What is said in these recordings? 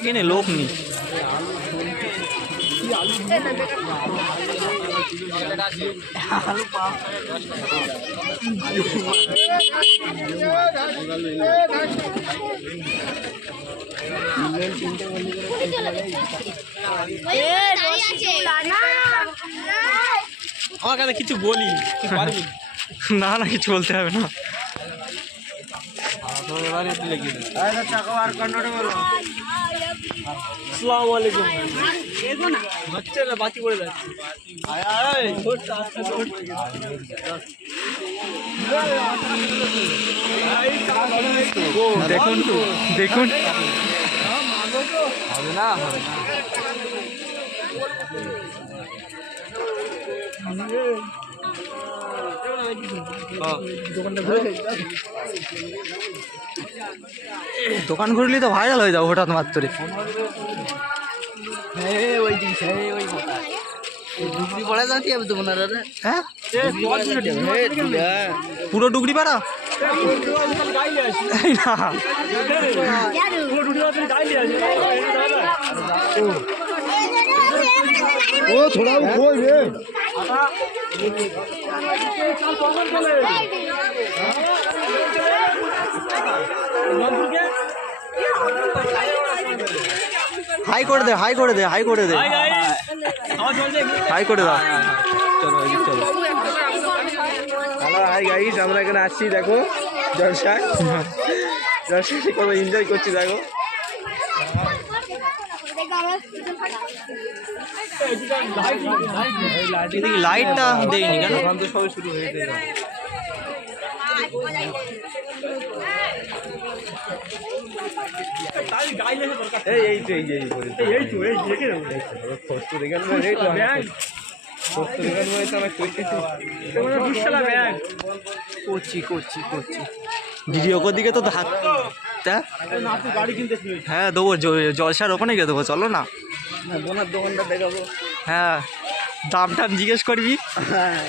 এখানে লোক নেই। আমার কাছে কিছু বলি না না কিছু বলতে হবে না। আসসালামু আলাইকুম। বাচ্চারা বাতি পড়ে যাচ্ছে। দেখুন দেখুন হবে না হবে না। দোকান ঘুরলি তো ভাইরাল হয়ে যাও হঠাৎ মাত্র। হ্যাঁ পুরো ডুগরি পাড়া ও থোড়া কই রে হাই করে দে হাই করে দে হাই করে দে হাই করে দাও। চলো চলো। হ্যালো হাই গাইস, আমরা এখানে আসছি দেখো জলসা করবো, এনজয় করছি দেখো। এদিকে লাইটটা দেয়নি কেন? তো সবাই শুরু হয়ে গেছে। করছি করছি করছি ভিডিও দিকে তো হ্যাঁ দেবো, জলসার ওখানে গিয়ে দেবো, চলো না। বোনার দোকানটা দেখাবো। হ্যাঁ দাম টাম জিজ্ঞেস করবি। হ্যাঁ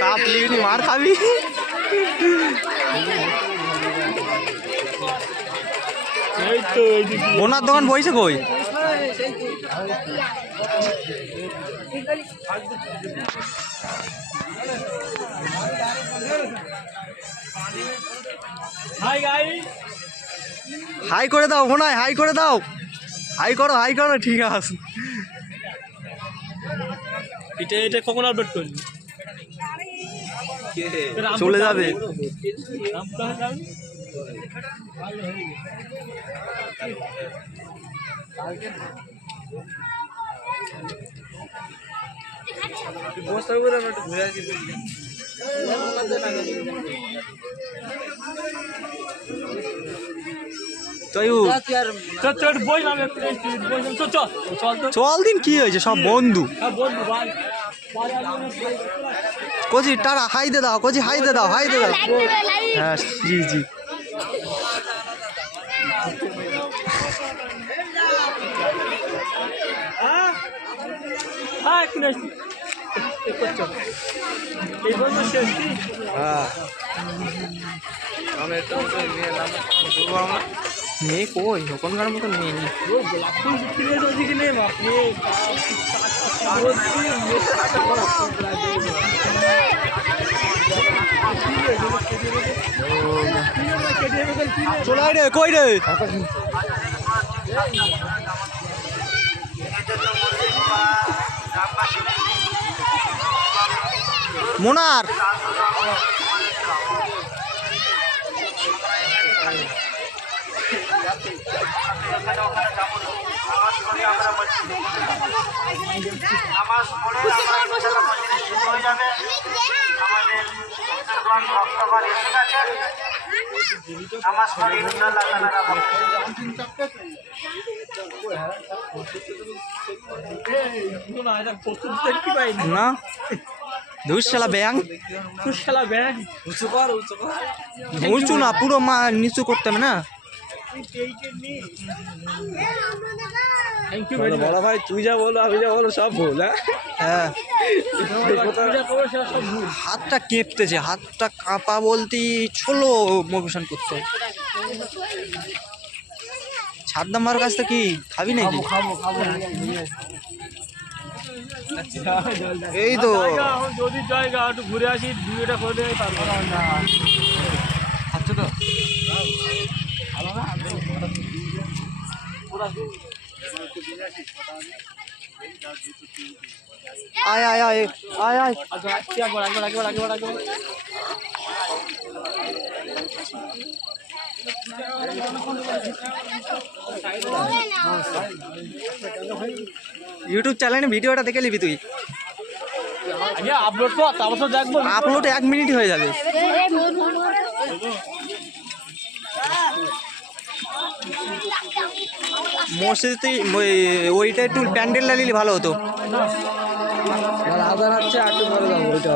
কাপ লিবি মার খাবি। বোনার দোকান বইছে কই? হাই করে দাও বোনায়, হাই করে দাও, হাই করো ঠিক আছে। এটা এটা কখন আপডেট করলি? চলে যাবে। বস্তা করে আমরা একটু ঘুরে আসি। চল দিন কি হয়েছে, সব বন্ধু। কোচি টাটা হাই দে দাও, কোচি হাই দে দাও, হাই দে দাও। হ্যাঁ জি জি মেয়ে কই ওখানকার মতন মেয়ে নেই। চলে রে কই রে মোনার নামাজ পড়ে আমরা ইনশাআল্লাহ মসজিদে শুরু হয়ে যাবে। আমাদের ভক্তগণ ভক্তগণ এসে গেছেন, নামাজ পড়ে ইনশাআল্লাহ তাআলা না ধুসশালা ব্যাং উঁচু না পুরো মা নিচু করতে হবে না। বড় ভাই তুই যা বলো আমি যা বলো সব ভুল। হ্যাঁ হাতটা কেঁপতেছে, হাতটা কাঁপা বলতে ছোলো মোশন করতে। ছাদদাম্বার কাছ থেকে কি খাবি নাকি? এই তো যদি জায়গা একটু ঘুরে আসি ভিডিওটা করে পারবো না। আচ্ছা তো আয় আয় আয় আয় আয় ইউটিউব চ্যানেলে ভিডিওটা দেখে নিবি তুই। আপলোড কর তারপর তো দেখবো। আপলোড 1 মিনিট হয়ে যাবে। মসজিদে ওইটা একটু প্যান্ডেল লাগিয়ে ভালো হতো। আধার হচ্ছে একটু পরে যাবো ওইটা।